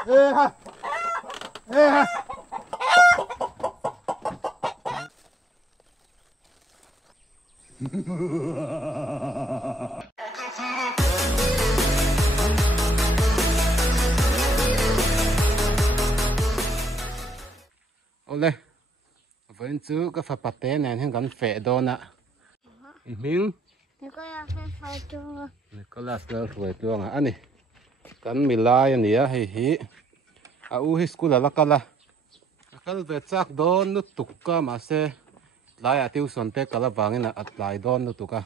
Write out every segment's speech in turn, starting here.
Ole, với chú cái phật bát tế này hiện gần phệ đòn ạ. Mình. Nicolas là rồi luôn à anh này. Gần Milai anh ấy hi. U hi school là kala. Kal về chắc đòn nút tục cả mà se. Lại tiêu xuân tết kala vàng này lại đòn nút tục cả.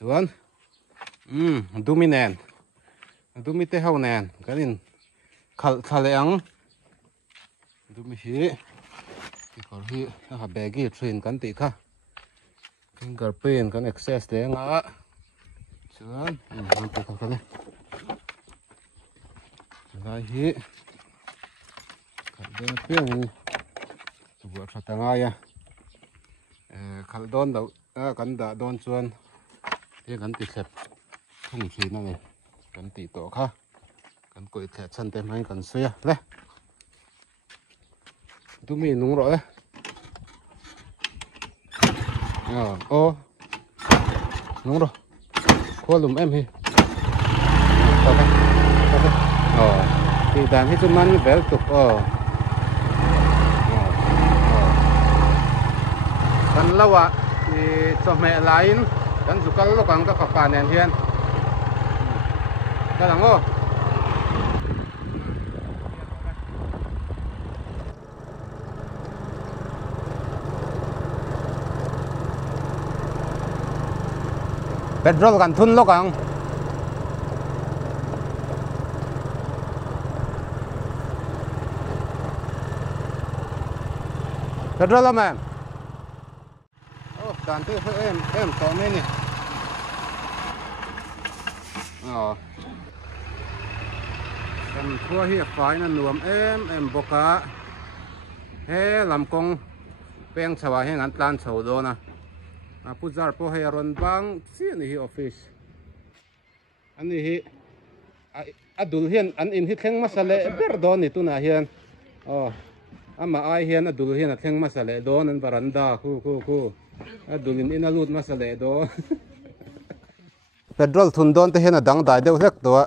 Chuan. Dominant. Domite hậu nè. Cái này khal ang. Dumi hi. Cái hi ha bagi train kan ti kha. Fingerprint kan access de nga. Chuan mình ti kha này. Lai hi. Kan de piang buat fatanga ya. Khal don đâu kan da don chuan. Thế kan ti khep thung chi na này. Kan ti to kha. Kan koi thlet chan te mai kan suya le. Tụi nung rồi. Nung rồi. Có lùm em hi. Thì đàn hết chúng ăn béo tục. Kan lâu ạ. Thì cho mẹ lại. Kan dù kan lúc các phản nền hiền. Cái lắng ô. Petrol kan thun lo kang petrol lo man kan tu em to me ni kan thua hi fai na nuam em boka he lam kong peng chawa he ngan tlan chho do na Puzar po hay ron bang sini hi office. Ani hi adul hian an in hi thleng masale berdon itu na hian. Ama ai hian adul hian a thleng masale don an baranda ku. Adul in alut masale do. Petrol thun don te hian adang dai deuh hlek to.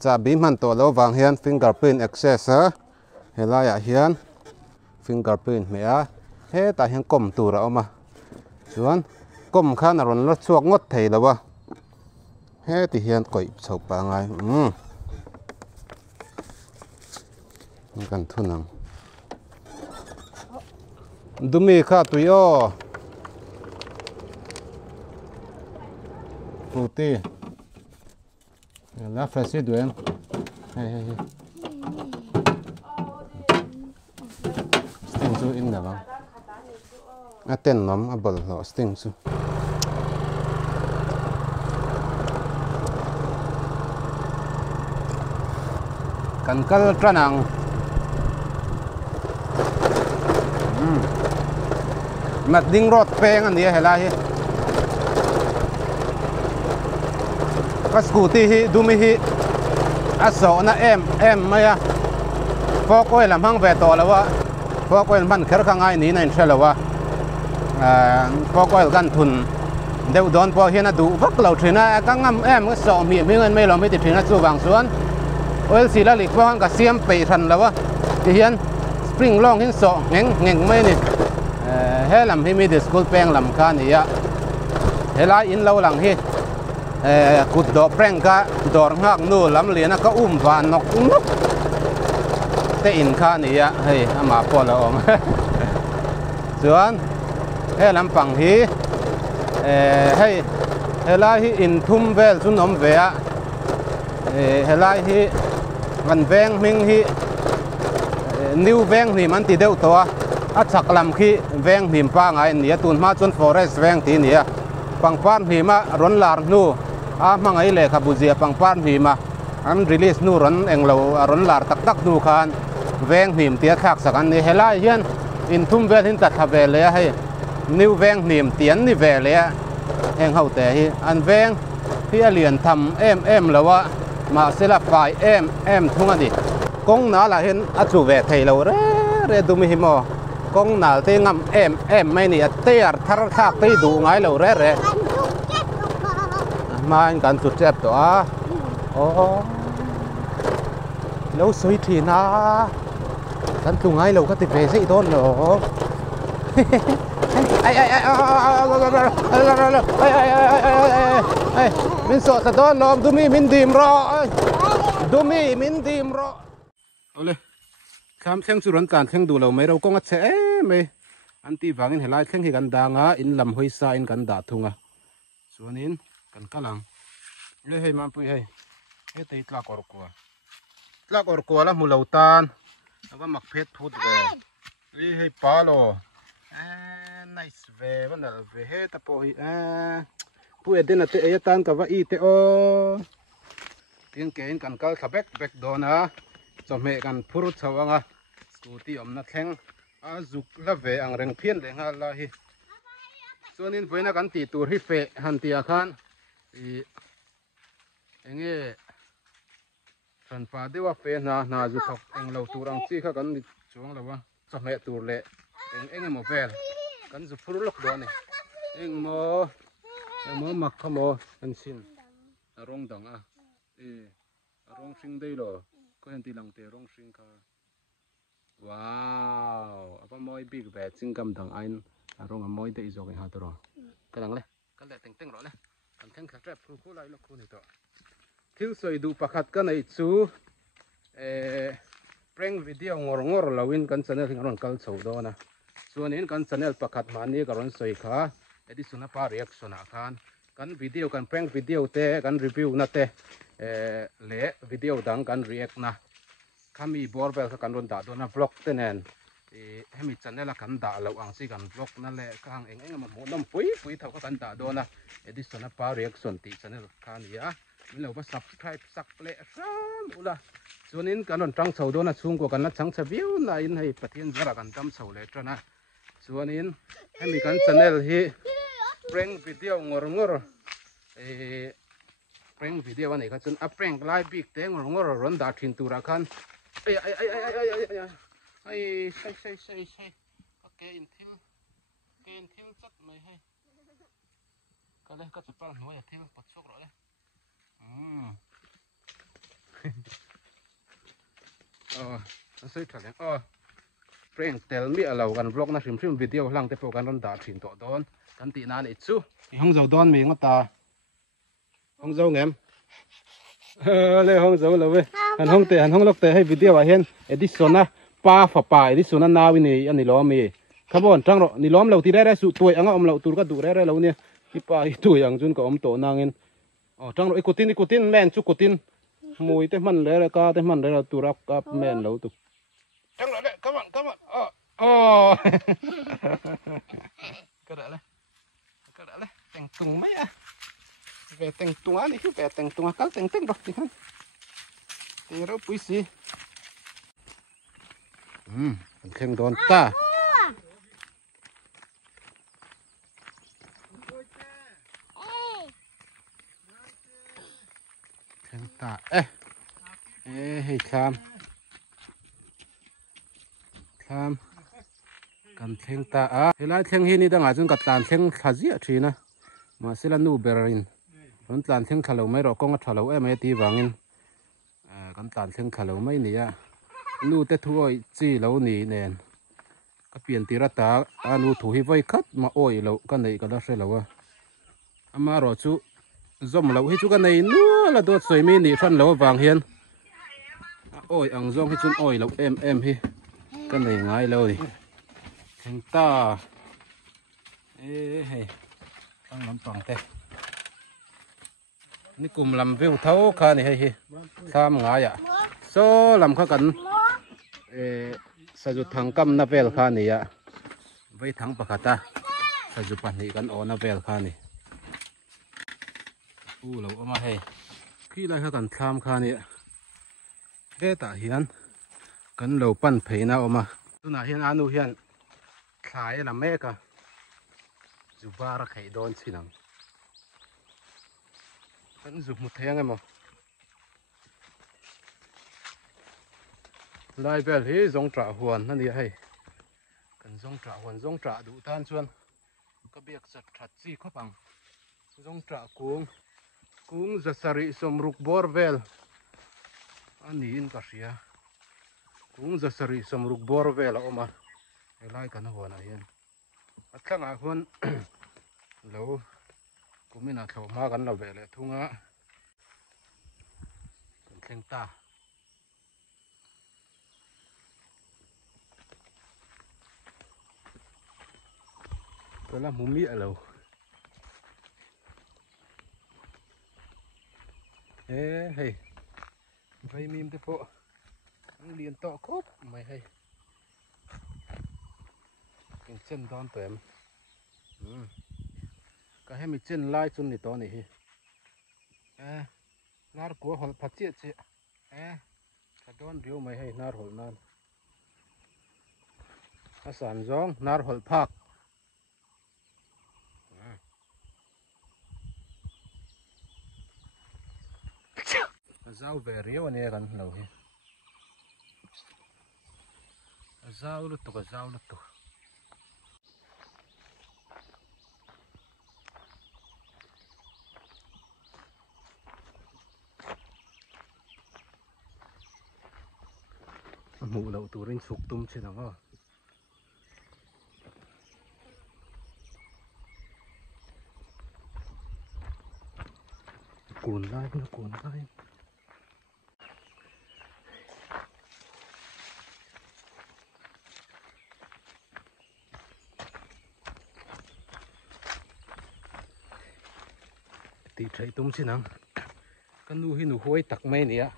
Cha bi man to lo wang hian fingerprint access ha. Helaya hian fingerprint me a. He ta hian kom tu ra oma. Chuan kom khan ron lo chuak ngot thei lawa he ti hian koi chho pa ngai kan thunang dumi kha tuyo puti la frase duen hey sting su in da bang aten nom abol lo sting su kan kal tranang mat ding rot peng an dia hela hi ka scooty hi dumi hi aso na em maya fok oil lam hang ve to lawa fok oil man kher khangai ni na in thelawa fok oil kan thun deu don po hian a du vak lo thina ka ngam em ka so mi ngan mai lo mi ti thina chu wang suan oil sila lik po han ka siam pe than lawa ti hian spring long hin so ngeng mai ni he lam hi mi de school peng lam kha ni ya hela in lo lang hi kut do preng ka dor ngak nu lam lian ka van nok te in kha ni ya hei ama po la om chuan he lam pang hi hei hela hi in thum vel chu nom ve a hela hi van veng ming hi new veng ni man ti deuh to a chak lam khi veng him pa ngai ni tun ma chun forest veng ti ni pangpan hima ron lar nu a mangai le kha buzia pangpan hima an release nu ron englo ron lar tak tak nu khan veng him tia thak sakan ni hela hian in thum vel hin ta tha ve le hai new veng him tian ni ve le heng hau te hi an veng hi alian tham em lawa ma sela fai em thunga ni công nó là hiện ắt chủ về thầy lâu re tụi mình mò công nào thì ngầm em mấy nè tê thar thạc tê đủ ngay lâu re mà anh cần chụp chép đó ô lâu suy thì na cần tụi ngay lâu có thể về dễ thôi nữa mình sợ thật đó nó tụi mình tìm rồi tụi mình tìm rồi ôi khám xem chủ rắn cản xem đủ lâu mấy đâu có ngắt sẽ mấy anh ti vàng in hệ lại xem thì gần đàng á in làm hơi xa in gần đà thùng à xuống in gần cá lăng lấy hay mà bụi hay cái tay tlak or qua là mù lâu tan nó mặc phết phút về lấy hay pa lo nice về vẫn là về hết ta bôi bụi đến là tệ tan cả vậy tệ o tiếng kén cần cá khá bẹt đó na cho mẹ cần phuru chào anh à scooty om na theng dục là về ang reng phiên để nga là hi cho nên với na cần tì tour hi phê han tia khan thì anh ấy phần phá đi qua phê na dục học anh lâu tour ang chi khá cần đi xuống là wa cho mẹ tour lệ anh ấy một về cần dục phuru lộc đó này anh mò mặc không mò anh xin rong đằng à rong sinh đây rồi có hiện tượng tê rong sinh cả wow apa moi big bed sing kam dang ain rong moi te izok ha to ro kalang le kal le teng ro le kan theng kha trap khu lai lo khu ni to thil soi du pakhat ka nei chu prank video ngor lawin kan channel thing ron kal chho do na chuanin kan channel pakhat mani ka ron soi kha edisuna pa reaction a khan kan video kan prank video te kan review na te le video dang kan react na kami borbel ka kanron da do na vlog tenen hemi channel kan da lo ang si kan vlog na le kang eng ma mo nam pui thaw ka kan da do na edison na pa reaction ti channel khan ya min lo ba subscribe sak le ram ula chunin kanon tang chho do na chung ko kan na chang cha view na in hei pathian zara kan tam chho le trana chuanin hemi kan channel hi prank video ngor prank video này các chân prank live big té ngor ron da thin tu ra khan ai say ok in thil chất mày hay cái đây các chụp bao nuôi thil bật sốc rồi đấy nó sẽ thật đấy prank tel mi alo gan vlog na sim video lang te po gan ron da thin to don kan ti na nei chu hong zo don mi ngota hong dâu ngém lên hong dâu là hong hong lộc tệ hay video à hen edison na pa phà pa edison na nào ini anh lo mi carbon trăng rồi ni lom lâu thì ra sụ tuổi anh lâu tuổi cái đủ ra lâu nè cái pa tuổi anh chun có tổ nangin trăng rồi ikutin men chu ikutin mùi thế man lấy ra ca thế man lấy ra tu rap cap men lâu tu trăng rồi đấy come on cái đấy thành tung mấy à về thành tung á đi cứ về thành tung á các thành rồi thì hơn thì đâu quý gì thêm đòn ta thêm ta ê hay tham cần thêm ta à thì lại thêm hi ni đang ở trên cắt tàn thêm khá dễ thì na mà sẽ là nu berin còn tàn thêm khá lâu mấy rồi con khá lâu em ấy tí vàng còn tàn thêm khá lâu mấy nè nu tết thôi chỉ lâu nè nè cái biển tì ra ta nu thủ hi vay cắt mà ôi lâu cái này cái đó sẽ lâu à mà rồi chú zoom lâu hi chú cái này nu là đốt soi mi nè phân lâu vàng hiền ôi ăn zoom hi chú ôi lâu em hi cái này ngay lâu đi thành ta hay tăng lắm toàn thếนี่กลุ่มลำวิวเท่าข้านี่ให้สามงายอ่ะโซ่ลำข้ากันสะจุดทางกำนับเวลข้านี่อ่ะไว้ทางปากกาตาสะจุดปันนี่กันโอนับเวลข้านี่เราเอามาให้ขี้ไรข้ากันทำข้านี่เอ๊ะตาเฮียนกันเราปั้นเผยนะออกมาตัวน่ะเฮียนอานุเฮียนขายละแม่กะจุบาระไข่โดนสินังกันจุบหมดแทงไงมั้ง lai bel hi zong tra huan ani hei kan zong tra huan zong tra du tan chuan ka biak chat that chi khopang zong tra kung zasari somruk borvel ani in ka ria kung zasari somruk borvel a oma elai kan huan a hian a thlanga huan lo kumina thlo ma kan lo vele thunga kan thleng ta là mumi ở lâu ê hey vây mìm thế bộ anh liền to cốp mày hay cái chân đón tụi em cái hay mình chân lai chun này to này ê nar của họ phát triển chứ ê cái đón riêu mày hay nar hol nan sản gióng nar hol park Zau về riêu anh em lâu hi zau lụt tục zau lụt tục mụ lậu tù rinh sụp tum trên đó cuốn lại nó cuốn lại thì thấy tung xin năng cái nu hi nu hôi tắc mây nè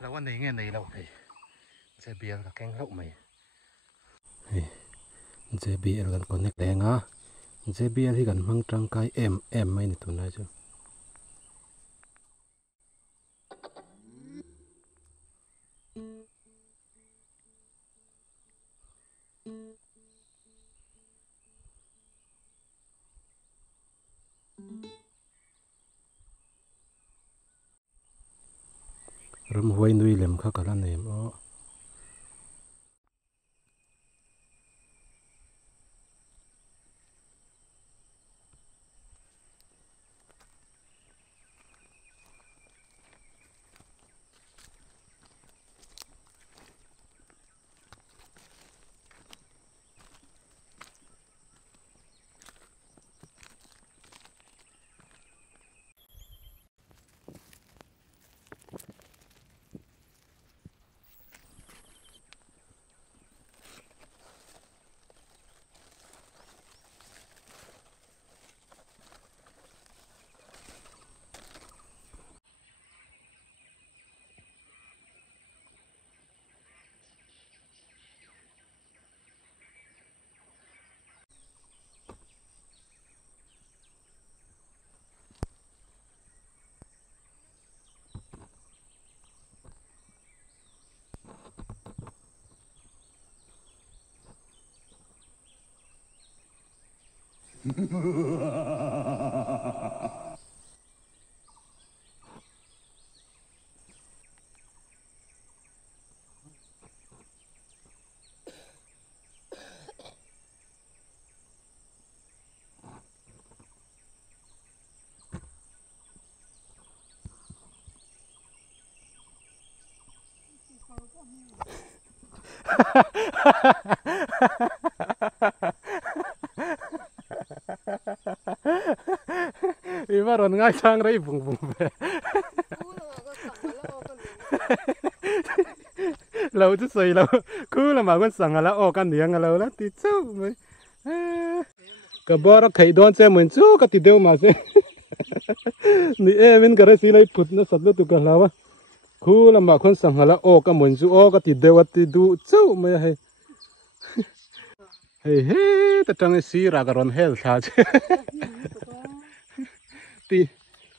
làวันnày nghe này lâu thì sẽ bia là canh lậu mày sẽ bia là còn nét đen á sẽ bia thì gần mang trăng cái em mày này tụi này chứ rum huay nuôi lem khá cả là nệm ó Ibaron ngay sang ray bung bung be lâu chứ xây lâu cứ là mà con sang là ô can niang lâu là tí chú mày cái bò nó khẩy đón xe mình chú cái tí đeo mà xe ni em mình cái gì lấy phút nó sập tụ cái lâu á cứ là mà con sang là ô cái mình chú ô cái tí đeo tí đu chú mày hay hey hey ta trang si ra cái ron hell sao chứ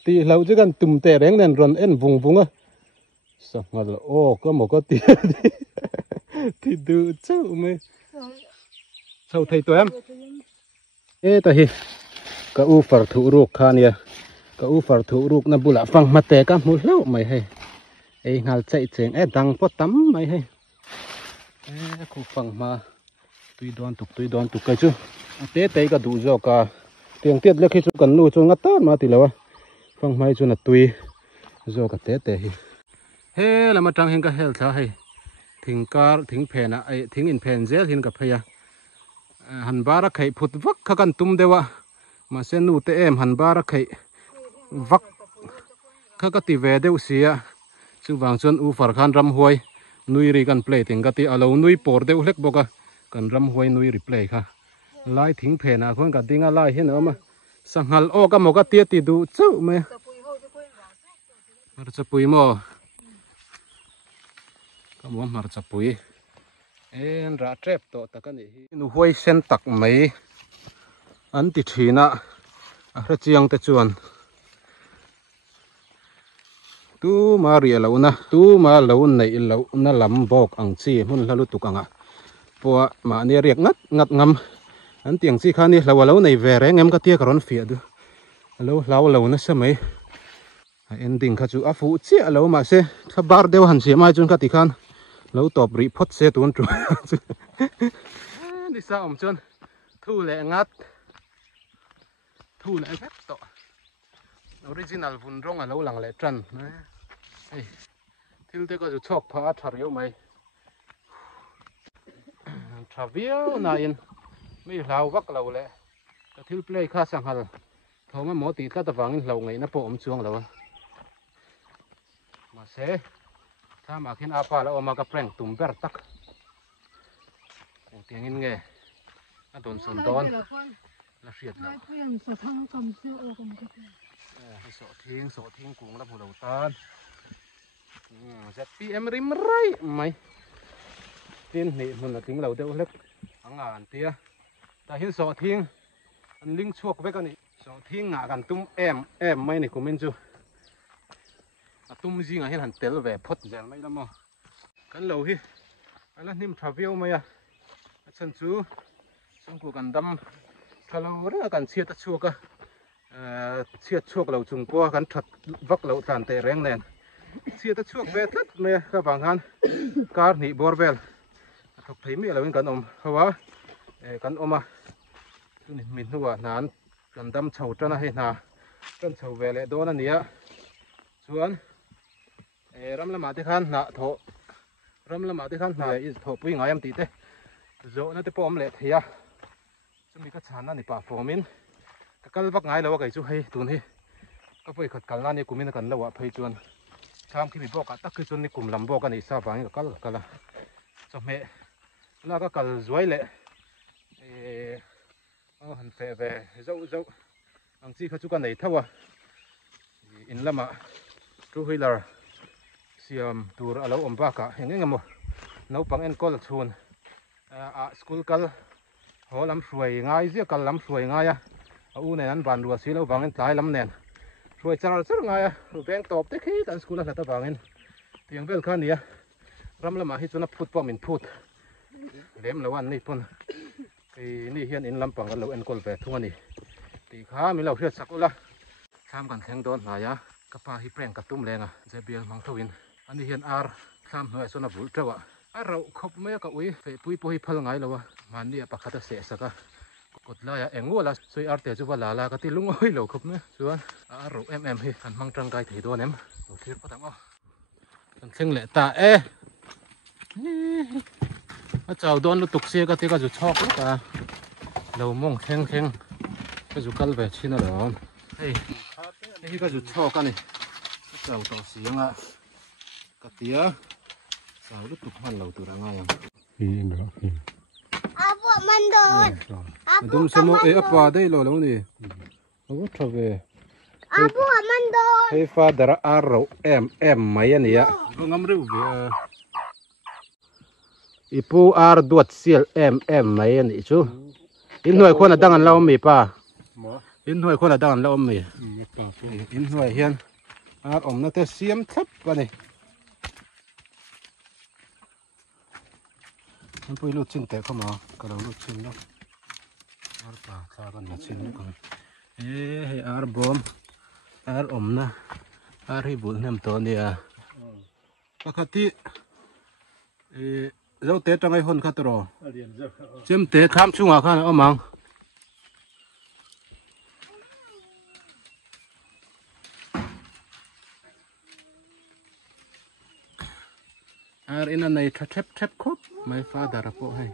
tí lâu chứ cần tùm tè đánh nên ron en vùng vùng á sao mà là ô có một cái thì đu chú mày sao thầy tụi em ê ta hi ka u far thu ruk khania ka u far thu ruk na bula phang mate ka mu hlo mai he ei ngal chai cheng e dang po tam mai he khu phẳng mà tùy đoan tục cái chứ tế tế cả đủ rồi cả tiền tiết lấy khi chú cần nuôi cho ngắt tát mà thì lâu phẳng mai cho là tùy rồi cả tế tế he là mà trang hình cái hell thà hay thỉnh phèn à thỉnh in phèn dễ thỉnh gặp hay à hàn ba ra khai phut vắc khá cần tum dewa mà sen nu te em hàn ba ra khai vắc khá cái tì về đều xía chú vàng chân u phar khan ram huay nui ri kan play ting gati alo nui por deuh hlek boka kan ram huai nui replay kha lai thing phe na khon ka dinga lai hen ama sanghal o ka moka tia ti du chau me mar chapui mo ka mo mar chapui en ra trap to takani nu huai sen tak mai an ti thina a hra chiang te chuan tu maria lo na tu ma lo nei lo na lam bok ang chi mun lalu tukanga po ma ni riak ngat ngam an tiang chi khani lo nei ve re ngem ka tia karon fia du lo na samai ending kha chu a fu chi lo ma se thabar deu han se mai chun ka ti khan lo top ri phot se tun tru ni sa om chon thu le ngat thu le phép to original vun rong lo lang le tran thil te ka chu chok pha thar yo mai thavio na in mi hlau vak lo le ka thil play kha sang hal thoma mo ti tla ta wangin hlo ngei na po om chuang lo ma se tha ma khin apa la oma ka prank tum ber tak tiếng in nghe a don son don la riat la so thing cùng la pu đầu tan ZPM rim rai mai tin ni mun la ting lo deuh hlek anga an tia ta hin so thing an ling chuak vek ani so thing nga kan tum em mai ni kumin chu atum zinga hin han tel ve phot zel mai lamo kan lo hi ala nim thavio mai a chan chu sungku kan dam thalo ra kan chiat a chuaka chiat chuak lo chung po kan that vak lo tlan te reng nen chiat a chuak ve tlat me ka bang han kar ni borbel thok thei mi lo in kan om hawa kan oma ni min huwa nan kan dam chho tana he na kan chho ve le don ania chuan ram lama te khan na tho ram lama te khan na is tho pui ngayam ti te zo na te pom le thia chumi ka chana ni pa formin ka kal vak ngai lo kai chu hei tun hi ka poi khat kal na ni kumin kan lo wa phei chuan tham ki bi boka tak ki chun ni kum lam boka ni sa bang ka kal kala chome la ka kal zuai le han fe ve zo ang chi kha chu ka nei thawa in lama two wheeler siam tur alo om ba ka engengamo no pang en kol chun a school kal holam hruai ngai zia kal lam hruai ngai a u nen an ban ruwa si lo bangin tlai lam nen hruai char ngai a beng top te khi tan school la ta bangin tiang vel khan nia ram lama hi chuna phut pom in phut lem lo an ni pun ki ni hian in lampang lo en kol ve thungani ti kha mi lo hriat sakula tham kan theng don na ya kapa hi preng ka tum lenga JBL mang thowin ani hian ar tham hnuai chuna bul trawa a ro khop me ka ui fe pui po hi phal ngai lowa man ni pakhata se saka kotla ya engola soi arte chu bala la ka ti lungoi lo khop me chuan a ro hi kan mang tang kai thei don em lo thir patang o kan theng le ta a chau don lu tuk se ka ti ka ju chok ta lo mong theng ka ju kal ve china lo hei hi ka ju chok ani chau to sianga ka tia chau lu tuk man lo tur anga yang abu mandon dum samo e apa dei lo ni lo thave abu mandon hey father arrow em mai ani ya ngam reu ve ipu ar duat sial em mai ani chu in hnuai khona dangan lo mi pa in hnuai khona dangan lo mi in hnuai hian ar om na te siam thap ani an pui lu chin te khoma ka lo lu chin lo ar pa tha kan na chin ko he ar bom ar om na ar hi bul nem to ni a pakati dấu tết trong cái hôn khát rồi chém tết khám chung à khăn ôm mang in này thép thép cốt mấy pha đà rapo hay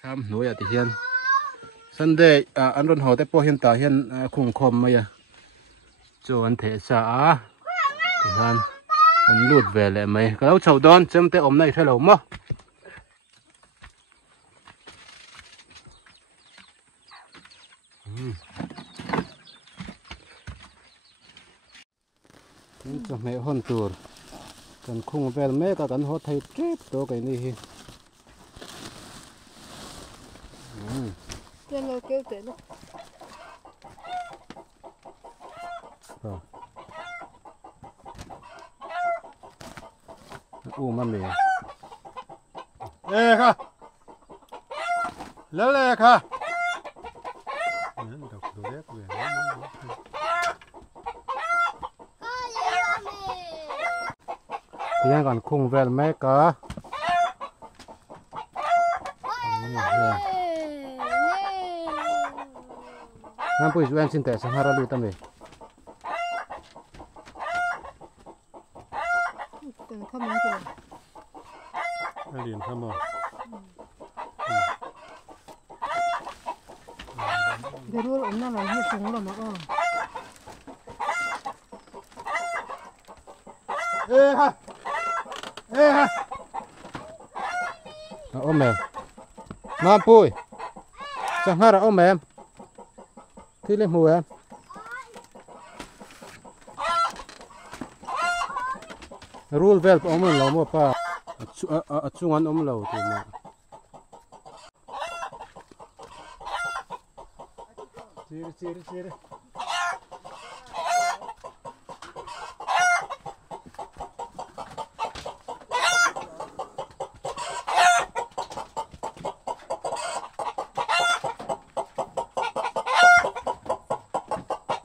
khám nuôi à thì hiền Sunday anh run hồ tết po hiền ta hiền khung khom mày à cho anh thể xã thì han anh lụt về lại mày cái lâu chầu đón chém tết ôm này thay lâu mà cho mẹ hôn tour cần khung về mẹ cả cần hốt thay trip đó cái này Cho nó kêu tới nó. Mà mẹ ê kha lê kha thì anh còn khung về mẹ cả Nam Pui Juan xin tệ sang hara lui tâm về Từng không muốn rồi. liền thăm rồi Cái đuôi ốm nào là hết sống rồi mà ê ha ôm em Nam Pui sang hara ôm em thì lên mùa em rule vel ôm mình lâu mà pa chung anh ôm lâu thì mà Chiri.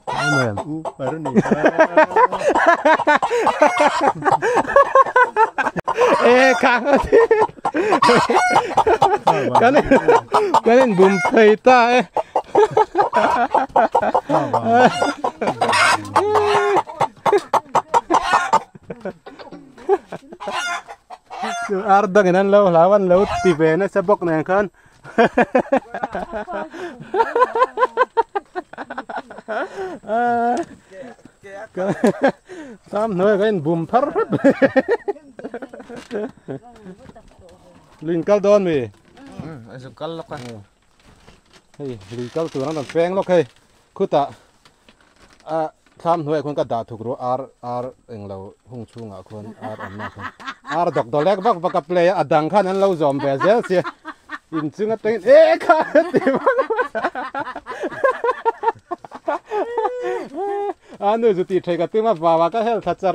ôm em Baru nih. Kang kalian bum thầy ta Ardang inan lâu lawan lâu tibe na sabok na kan Sam nói cái bùm phar linh cao đòn mi Eso kal ka. hey linh cao tu nang peng lok hey kuta Sam nói con cái đa thục ro ar eng lâu hung chung à con ar am na con ar dok dolek bak bak play adang khan an lâu zom be zel si in chung a ten kha ti anh ơi, tụi thầy cái tiếng mà vào cái hết thật chả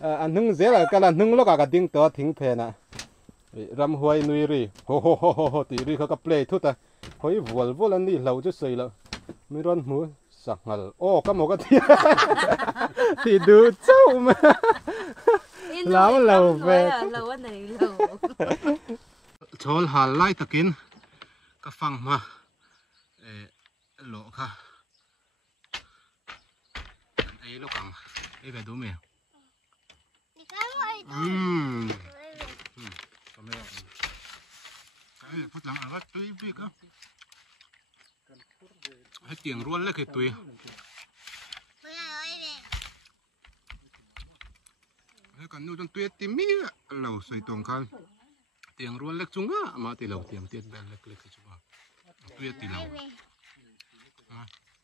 anh hưng dễ là cái là hưng lúc cả tiếng to tiếng phèn à ram huay nuôi ri ho tụi ri cái play thút à hoi vol anh đi lâu chút xíu rồi mới run mua sặc ngal cái một cái thì đủ châu mà lắm lâu về lâu này lâu. chol hà lai takin cái phăng mà lộ kha ấy lúc càng ấy về đúng mày cái phút lắm ăn tươi biết á hết tiền ruột lấy cái tươi cái còn nuôi con tươi tím mía lẩu xoay tuồng can tiền ruột lấy chung á mà thì lẩu tiền tiền bèn lấy cái chung à tươi thì lẩu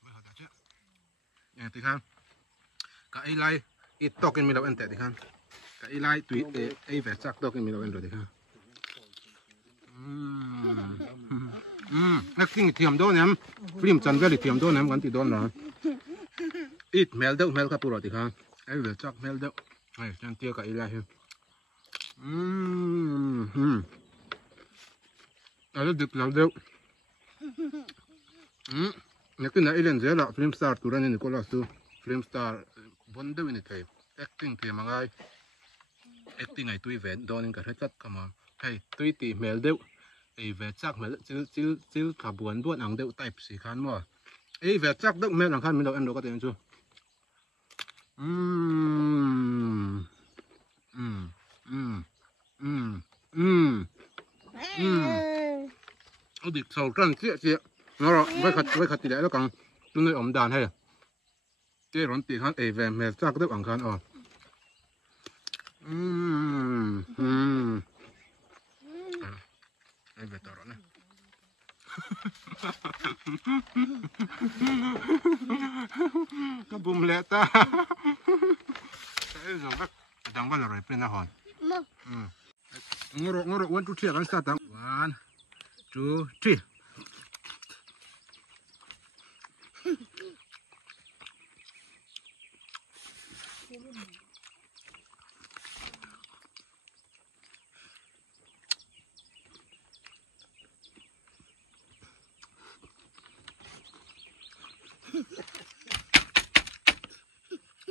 bây giờ chứ nhà thì khang cái lai ít to cái mình đâu anh tệ thì khang cái lai tùy ấy về chắc to cái mình đâu anh rồi thì khang cái kinh thiểm đó nè phim chân về thì thiểm đó nè còn thì đó là ít mel cái bùa thì khang ấy về chắc mel đâu này chân tiêu cái lai hơn đó được làm đâu cái này lên dễ là film star tu ra nên có là su film star vấn đề này thầy acting thì mà ngay acting này tùy vẹn đó nên cả hết tất cả mà hey tui ti mel deuh ei ve chak mel chil kha buan ang deuh type si khan mo ei ve chak deuh mel ang khan min lo en ro ka ten chu dik sầu trăng chia nó rồi với khát thì đấy nó càng chúng tôi ẩm đàn hay cái rốn tiền hắn ấy về mẹ chắc cái bằng khăn đây về tao rồi này cái bùm lẹ ta cái rồi bắt đang bắt rồi bên nào hòn ngô rồi one two three kan start tang 1 2 3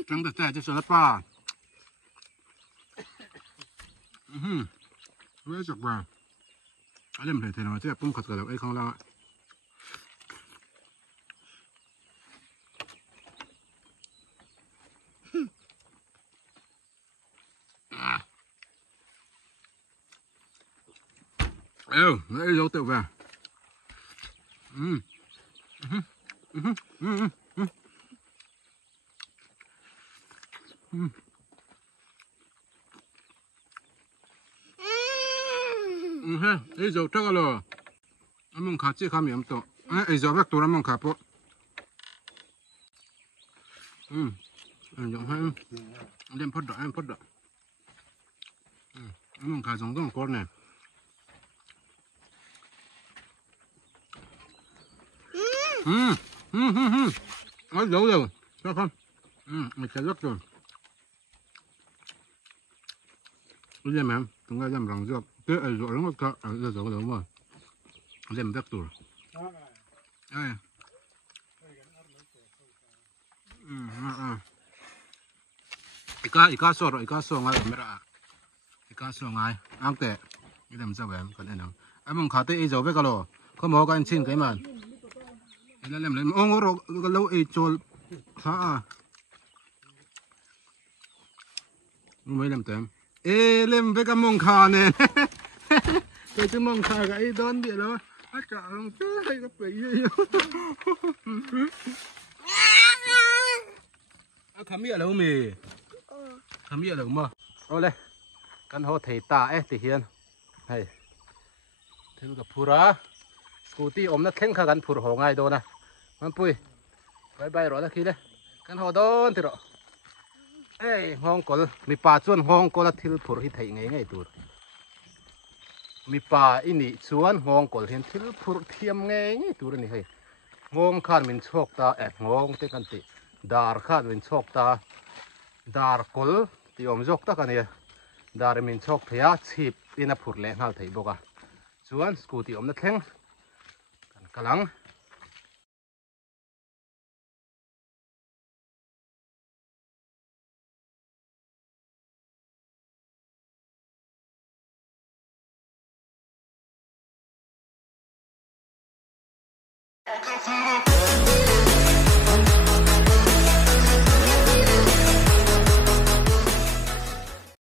trăng được chạy cho sờ pa với chọc vào anh em thấy nó sẽ bung khật cả được ấy không lo lấy dấu tự vào ấy dấu chắc là anh mong khát chứ khám yếm to ấy dấu vắt tôi anh mong khát po anh dùng hay đem phật đỏ anh mong khát giống con này ấy dấu rồi sao không mình sẽ rất rồi bây giờ mà chúng ta làm răng rượu cái ấy rượu nó có ở giờ rượu đúng rồi làm rất rồi đây iká so rồi iká so ngay mẹ ra iká so ngay ăn tệ cái làm sao vậy còn anh nào anh mong khát tới dầu với cái lò có mỏ cái anh xin cái mà anh làm lên ông rồi cái lâu ấy trôi hả mấy làm tem ê lên với cái mông khà này cái chứ mông khà cái đón địa đó hết cả không chứ hay cái bị gì khám miệng đâu mì khám miệng đâu mà ô đây căn hộ thầy ta ấy thì hiền hay thứ gặp phura scooty ôm nó khen khá gần phur hồ ngay đâu nèมันปุ้ยบายรอตะกี้เลยกันหอดอนทีรอเอ้ยห้องกอลมีป่าชวนห้องกอลทิลผุรหิไทยไงตัวมีป่าอินี่ชวนห้องกอลเห็นทิลผุรเทียมไงตัวนี่ให้ห้องข้านเป็นโชคตาห้องเตกันติดาร์ข้านเป็นโชคตาดาร์กอลที่อมโชคตากันเนี่ยดาร์เป็นโชคเทียชีพอินาผุรแรงหัลไทยบอกอ่ะชวนสกูตี้อมนักแข่งกันกำลังI can feel it.